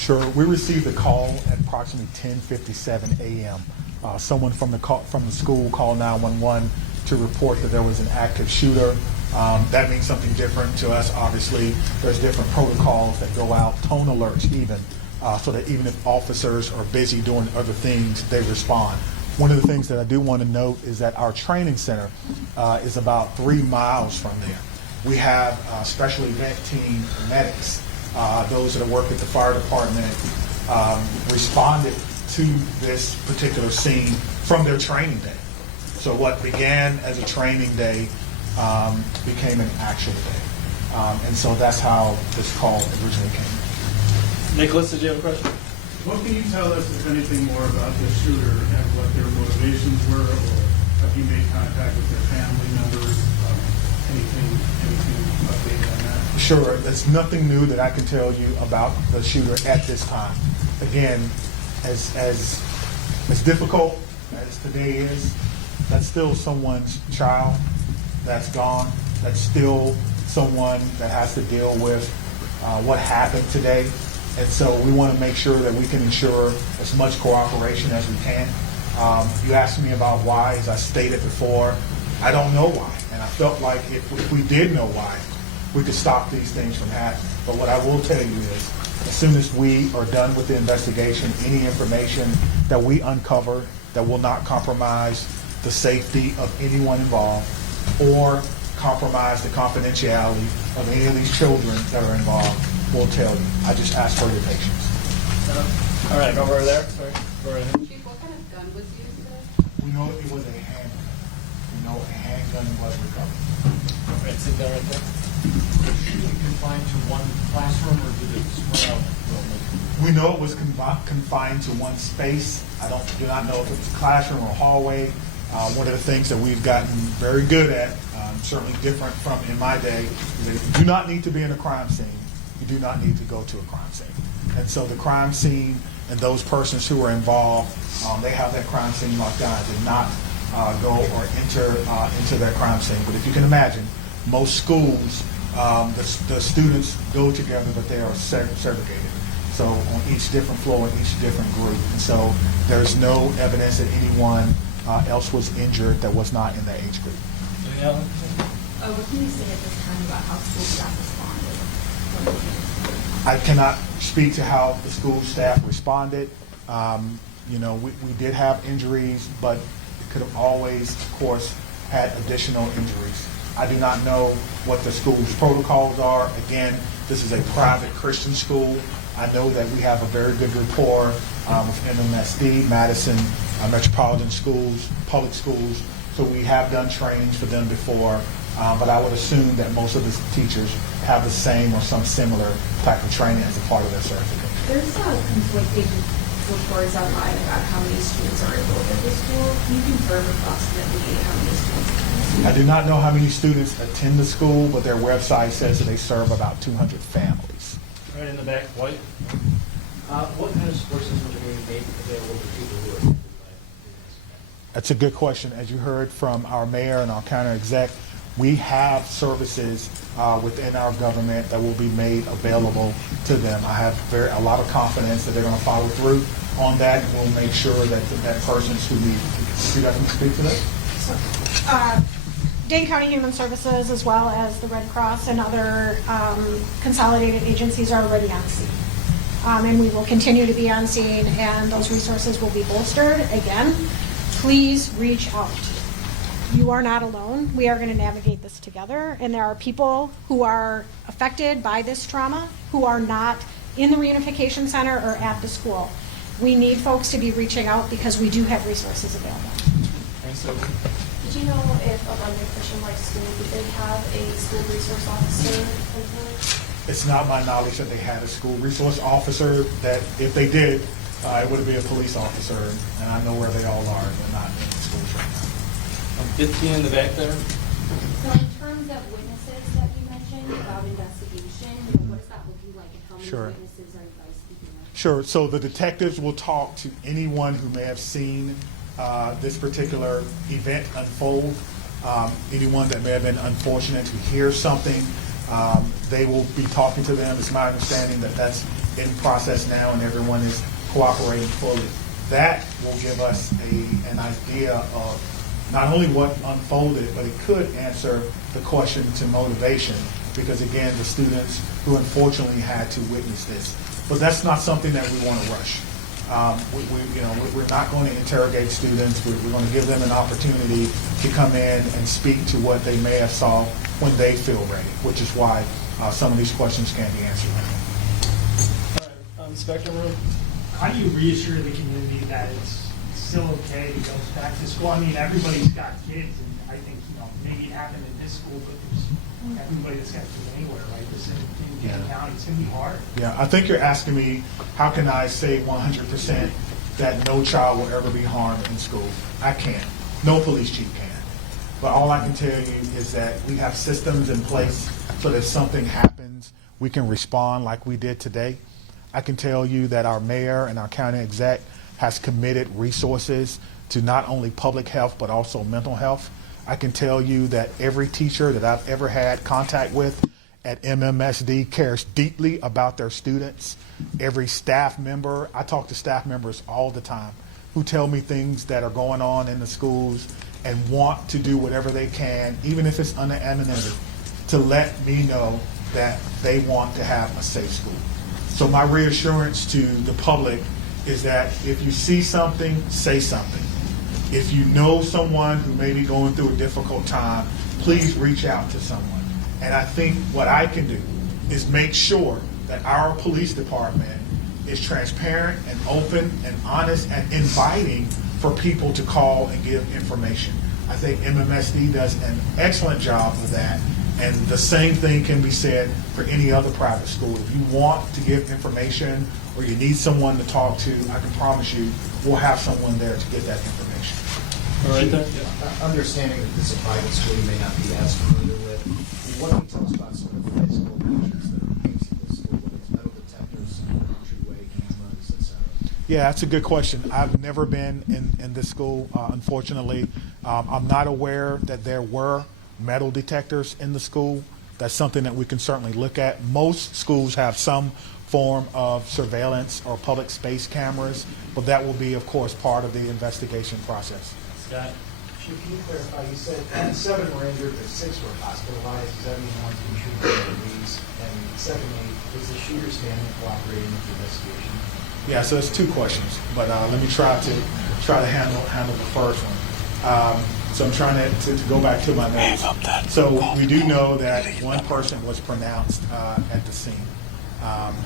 Sure. We received a call at approximately 10:57 a.m. Someone from the school called 911 to report that there was an active shooter. That means something different to us. Obviously, there's different protocols that go out, tone alerts even, so that even if officers are busy doing other things, they respond. One of the things that I do want to note is that our training center is about 3 miles from there. We have special event team medics, those that work at the fire department, responded to this particular scene from their training day. So what began as a training day became an actual day. And so that's how this call originally came. Nicholas, did you have a question? What can you tell us, if anything, more about the shooter and what their motivations were, or have you made contact with their family members? Anything updated on that? Sure. There's nothing new that I can tell you about the shooter at this time. Again, as difficult as today is, that's still someone's child that's gone. That's still someone that has to deal with what happened today. And so we want to make sure that we can ensure as much cooperation as we can. You asked me about why. As I stated before, I don't know why. And I felt like if we did know why, we could stop these things from happening. But what I will tell you is, as soon as we are done with the investigation, any information that we uncover that will not compromise the safety of anyone involved or compromise the confidentiality of any of these children that are involved, we'll tell you. I just ask for your patience. All right, go over there. Sorry. Go right ahead. Chief, what kind of gun was used today? We know it was a handgun. We know a handgun was recovered. All right, sit down right there. Shooting confined to one classroom, or did it spread out? We know it was confined to one space. Do not know if it was a classroom or hallway. One of the things that we've gotten very good at, certainly different from in my day, is that if you do not need to be in a crime scene, you do not need to go to a crime scene. And so the crime scene and those persons who were involved, they have that crime scene locked down. Did not go or enter into that crime scene. But if you can imagine, most schools, the students go together, but they are segregated. So on each different floor, in each different group. And so there's no evidence that anyone else was injured that was not in the age group. What can you say at this time about how school staff responded? I cannot speak to how the school staff responded. We did have injuries, but it could have always, of course, had additional injuries. I do not know what the school's protocols are. Again, this is a private Christian school. I know that we have a very good rapport with MMSD, Madison Metropolitan Schools, public schools. So we have done trainings for them before, but I would assume that most of the teachers have the same or some similar type of training as a part of their certificate. There's conflicting reports online about how many students are enrolled at the school. Can you confirm approximately how many students attend the school? I do not know how many students attend the school, but their website says that they serve about 200 families. Right in the back, White. What kind of support systems are being made available to people who are affected by this? That's a good question. As you heard from our mayor and our county exec, we have services within our government that will be made available to them. I have a lot of confidence that they're going to follow through on that, and we'll make sure that that person's who needs to. You guys can speak to that? Dane County Human Services, as well as the Red Cross and other consolidated agencies, are already on scene. And we will continue to be on scene, and those resources will be bolstered. Again, please reach out. You are not alone. We are going to navigate this together, and there are people who are affected by this trauma who are not in the reunification center or at the school. We need folks to be reaching out because we do have resources available. Thanks, Sophie. Did you know if a London Christian Life School, did they have a school resource officer in place? It's not my knowledge that they had a school resource officer. That if they did, it would be a police officer, and I know where they all are. They're not in the schools right now. 15 in the back there. So in terms of witnesses that you mentioned about investigation, what is that looking like, and how many Sure. witnesses are you guys speaking of? Sure. So the detectives will talk to anyone who may have seen this particular event unfold. Anyone that may have been unfortunate to hear something, they will be talking to them. It's my understanding that that's in process now and everyone is cooperating fully. That will give us an idea of not only what unfolded, but it could answer the question to motivation, because again, the students who unfortunately had to witness this. But that's not something that we want to rush. We're not going to interrogate students. We're going to give them an opportunity to come in and speak to what they may have saw when they feel ready, which is why some of these questions can't be answered. All right, spectrum room. How do you reassure the community that it's still okay to go back to school? I mean, everybody's got kids, and I think, maybe it happened in this school, but there's everybody that's got kids anywhere, right? This in King County, it's gonna be hard. Yeah, I think you're asking me, how can I say 100% that no child will ever be harmed in school? I can't. No police chief can. But all I can tell you is that we have systems in place so that if something happens, we can respond like we did today. I can tell you that our mayor and our county exec has committed resources to not only public health, but also mental health. I can tell you that every teacher that I've ever had contact with at MMSD cares deeply about their students. Every staff member, I talk to staff members all the time who tell me things that are going on in the schools and want to do whatever they can, even if it's unanimous, to let me know that they want to have a safe school. So my reassurance to the public is that if you see something, say something. If you know someone who may be going through a difficult time, please reach out to someone. And I think what I can do is make sure that our police department is transparent and open and honest and inviting for people to call and give information. I think MMSD does an excellent job of that. And the same thing can be said for any other private school. If you want to give information or you need someone to talk to, I can promise you we'll have someone there to get that information. All right there. Understanding that this is a private school you may not be as familiar with, what can you tell us about sort of the physical features that are facing the school, whether it's metal detectors, entryway cameras, et cetera? Yeah, that's a good question. I've never been in this school, unfortunately. I'm not aware that there were metal detectors in the school. That's something that we can certainly look at. Most schools have some form of surveillance or public space cameras, but that will be, of course, part of the investigation process. Scott. Chief, can you clarify, you said 7 were injured, but 6 were hospitalized. Does that mean one's been treated for disease? And secondly, was the shooter's family cooperating with the investigation? Yeah, so it's 2 questions, but let me try to handle the first one. So I'm trying to go back to my notes. So we do know that one person was pronounced at the scene,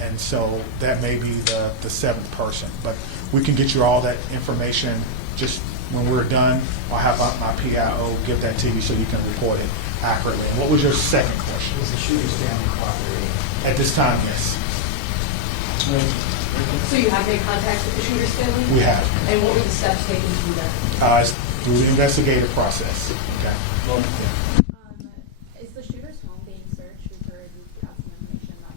and so that may be the 7th person. But we can get you all that information just when we're done. I'll have my PIO give that to you so you can report it accurately. And what was your second question? Was the shooter's family cooperating? At this time, yes, So you have made contact with the shooter's family? we have. And what were the steps taken to do that? It's through the investigative process. Okay. Is the shooter's home being searched? We've heard we have some information about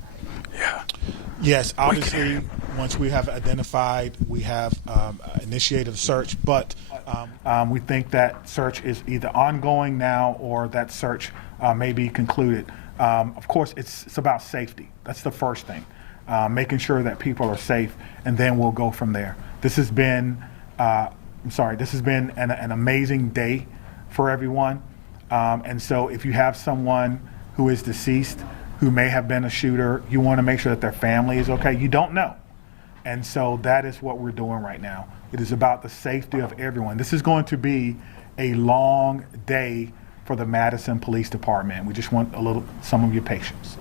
that. Yes, obviously, once we have identified, we have initiated a search, but we think that search is either ongoing now or that search may be concluded. Of course, it's about safety. That's the first thing, making sure that people are safe, and then we'll go from there. This has been, an amazing day for everyone, and so if you have someone who is deceased, who may have been a shooter, you want to make sure that their family is okay. You don't know. And so that is what we're doing right now. It is about the safety of everyone. This is going to be a long day for the Madison Police Department. We just want some of your patience.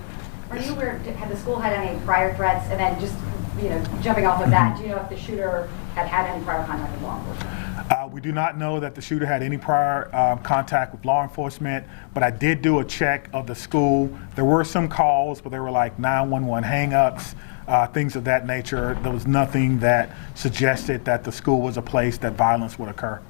Are you aware, had the school had any prior threats? And then just, jumping off of that, do you know if the shooter had any prior contact with law enforcement? We do not know that the shooter had any prior contact with law enforcement, but I did do a check of the school. There were some calls, but they were like 911 hang-ups, things of that nature. There was nothing that suggested that the school was a place that violence would occur.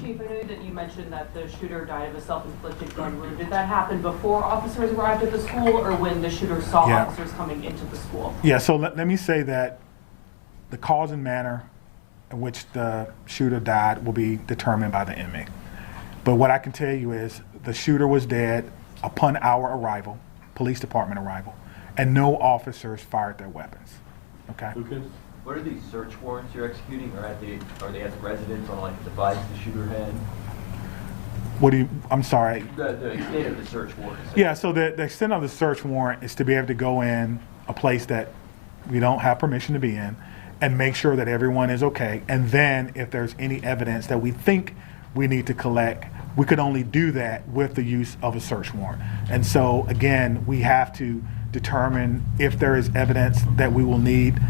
Chief, I know that you mentioned that the shooter died of a self-inflicted gun wound. Did that happen before officers arrived at the school or when the shooter saw officers coming into the school? Yeah, so let me say that the cause and manner in which the shooter died will be determined by the inmate. But what I can tell you is the shooter was dead upon our arrival, police department arrival, and no officers fired their weapons. Okay? Lucas? What are these search warrants you're executing? Are they at the residence on like a device the shooter had? What do you, I'm sorry. The extent of the search warrant. Yeah, so the extent of the search warrant is to be able to go in a place that we don't have permission to be in and make sure that everyone is okay. And then if there's any evidence that we think we need to collect, we could only do that with the use of a search warrant. And so again, we have to determine if there is evidence that we will need.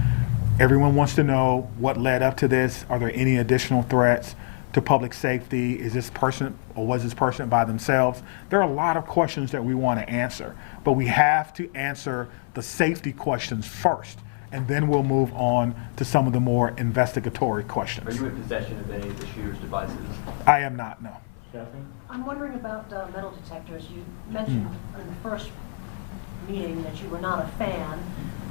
Everyone wants to know what led up to this. Are there any additional threats to public safety? Is this person or was this person by themselves? There are a lot of questions that we want to answer, but we have to answer the safety questions first, and then we'll move on to some of the more investigatory questions. Are you in possession of any of the shooter's devices? I am not, no. Catherine? I'm wondering about metal detectors. You mentioned in the first meeting that you were not a fan,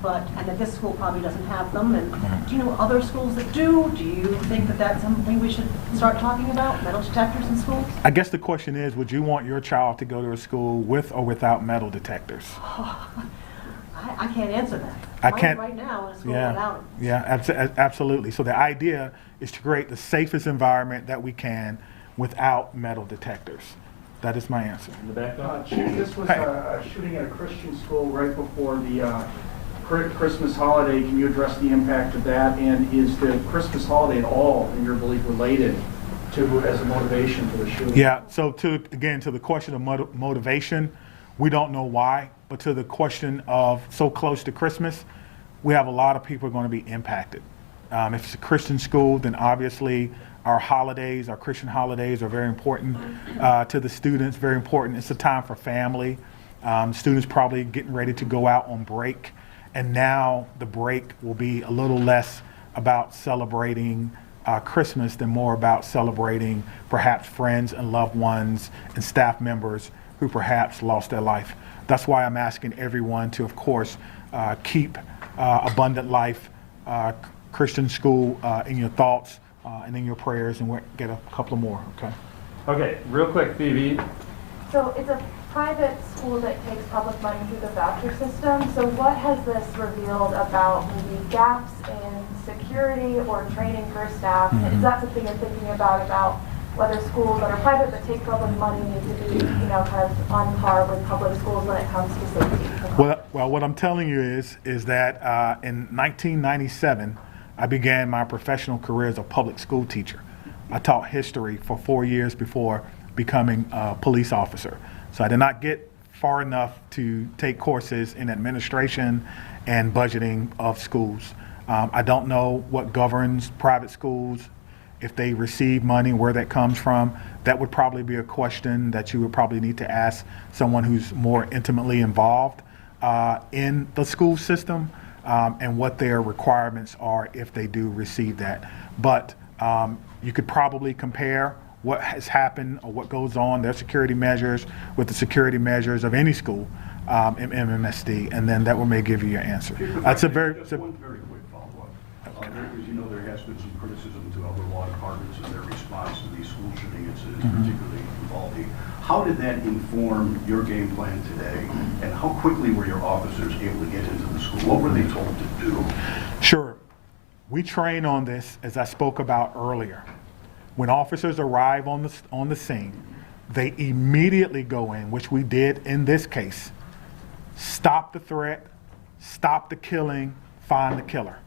and that this school probably doesn't have them. And do you know other schools that do? Do you think that that's something we should start talking about, metal detectors in schools? I guess the question is, would you want your child to go to a school with or without metal detectors? I can't answer that. I can't. Right now in a school Yeah, without them. yeah, absolutely. So the idea is to create the safest environment that we can without metal detectors. That is my answer. In the back there? Chief, this was Hey. a shooting at a Christian school right before the Christmas holiday. Can you address the impact of that? And is the Christmas holiday at all, in your belief, related to as a motivation for the shooting? Yeah, so to the question of motivation, we don't know why, but to the question of so close to Christmas, we have a lot of people going to be impacted. If it's a Christian school, then obviously our holidays, our Christian holidays are very important to the students, very important. It's a time for family. Students probably getting ready to go out on break, and now the break will be a little less about celebrating Christmas than more about celebrating perhaps friends and loved ones and staff members who perhaps lost their life. That's why I'm asking everyone to, of course, keep Abundant Life Christian School in your thoughts and in your prayers, and we'll get a couple more, okay? Okay, real quick, Phoebe. So it's a private school that takes public money through the voucher system. So what has this revealed about maybe gaps in security or training for staff? Is that something you're thinking about whether schools that are private but take public money need to be, kind of on par with public schools when it comes to safety? Well, what I'm telling you is that in 1997, I began my professional career as a public school teacher. I taught history for 4 years before becoming a police officer. So I did not get far enough to take courses in administration and budgeting of schools. I don't know what governs private schools, if they receive money, where that comes from. That would probably be a question that you would probably need to ask someone who's more intimately involved in the school system and what their requirements are if they do receive that. But you could probably compare what has happened or what goes on, their security measures, with the security measures of any school in MMSD, and then that may give you your answer. That's a very... Just one very quick follow-up. As you know, there has been some criticism to other law departments and their response to these school shooting incidents, particularly Uvalde. How did that inform your game plan today, and how quickly were your officers able to get into the school? What were they told to do? Sure. We train on this, as I spoke about earlier. When officers arrive on the scene, they immediately go in, which we did in this case, stop the threat, stop the killing, find the killer.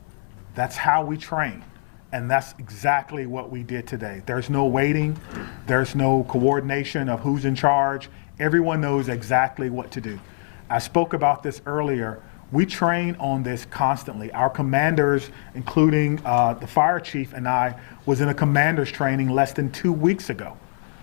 That's how we train, and that's exactly what we did today. There's no waiting, there's no coordination of who's in charge. Everyone knows exactly what to do. I spoke about this earlier. We train on this constantly. Our commanders, including the fire chief and I, was in a commander's training less than 2 weeks ago,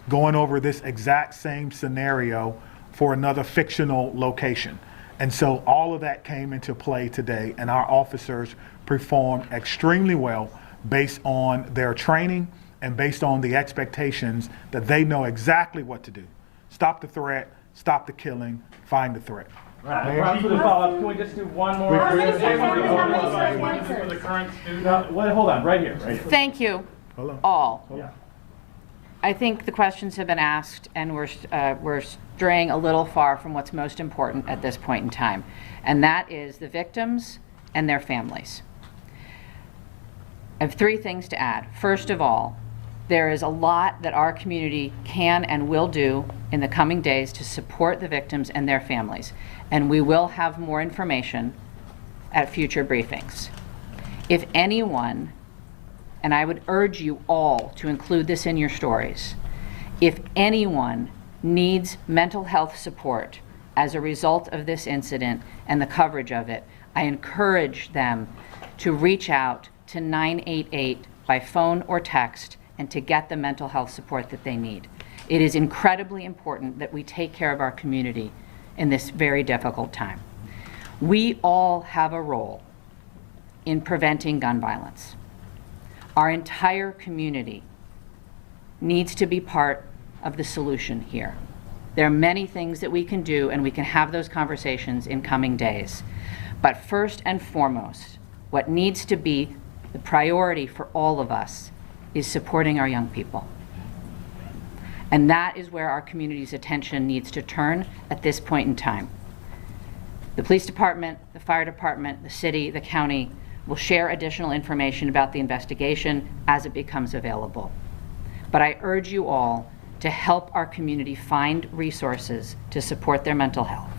going over this exact same scenario for another fictional location. And so all of that came into play today, and our officers performed extremely well based on their training and based on the expectations that they know exactly what to do. Stop the threat, stop the killing, find the threat. All right, props for the follow-up. Can we just do one more? I was gonna say, For the current student. Wait, hold on, right here, right here. Thank you, Hello. all. Yeah. I think the questions have been asked, and we're straying a little far from what's most important at this point in time. and that is the victims and their families. I have 3 things to add. First of all, there is a lot that our community can and will do in the coming days to support the victims and their families, and we will have more information at future briefings. If anyone, and I would urge you all to include this in your stories, if anyone needs mental health support as a result of this incident and the coverage of it, I encourage them to reach out to 988 by phone or text and to get the mental health support that they need. It is incredibly important that we take care of our community in this very difficult time. We all have a role in preventing gun violence. Our entire community needs to be part of the solution here. There are many things that we can do, and we can have those conversations in coming days. But first and foremost, what needs to be the priority for all of us is supporting our young people. And that is where our community's attention needs to turn at this point in time. The police department, the fire department, the city, the county will share additional information about the investigation as it becomes available. But I urge you all to help our community find resources to support their mental health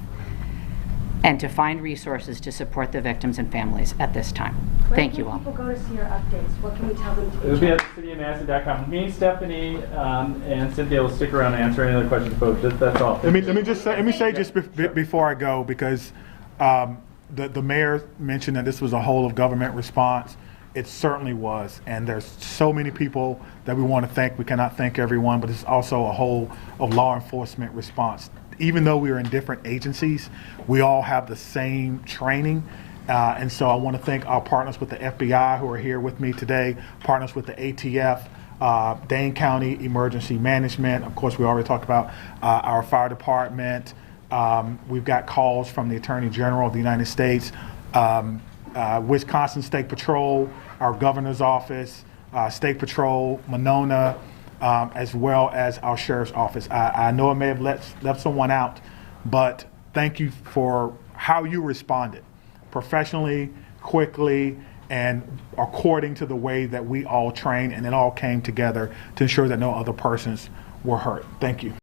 and to find resources to support the victims and families at this time. Thank you all. Where can people go to see your updates? What can we tell them to It'll be at cityofmadison.com. Me, Stephanie, and Cynthia will stick around and answer any other questions, folks. That's all. Let me say just before I go, because the mayor mentioned that this was a whole of government response. It certainly was, and there's so many people that we want to thank. We cannot thank everyone, but it's also a whole of law enforcement response. Even though we are in different agencies, we all have the same training. And so I want to thank our partners with the FBI who are here with me today, partners with the ATF, Dane County Emergency Management. Of course, we already talked about our fire department. We've got calls from the Attorney General of the United States, Wisconsin State Patrol, our governor's office, State Patrol, Monona, as well as our sheriff's office. I know I may have left someone out, but thank you for how you responded, professionally, quickly, and according to the way that we all trained, and it all came together to ensure that no other persons were hurt. Thank you.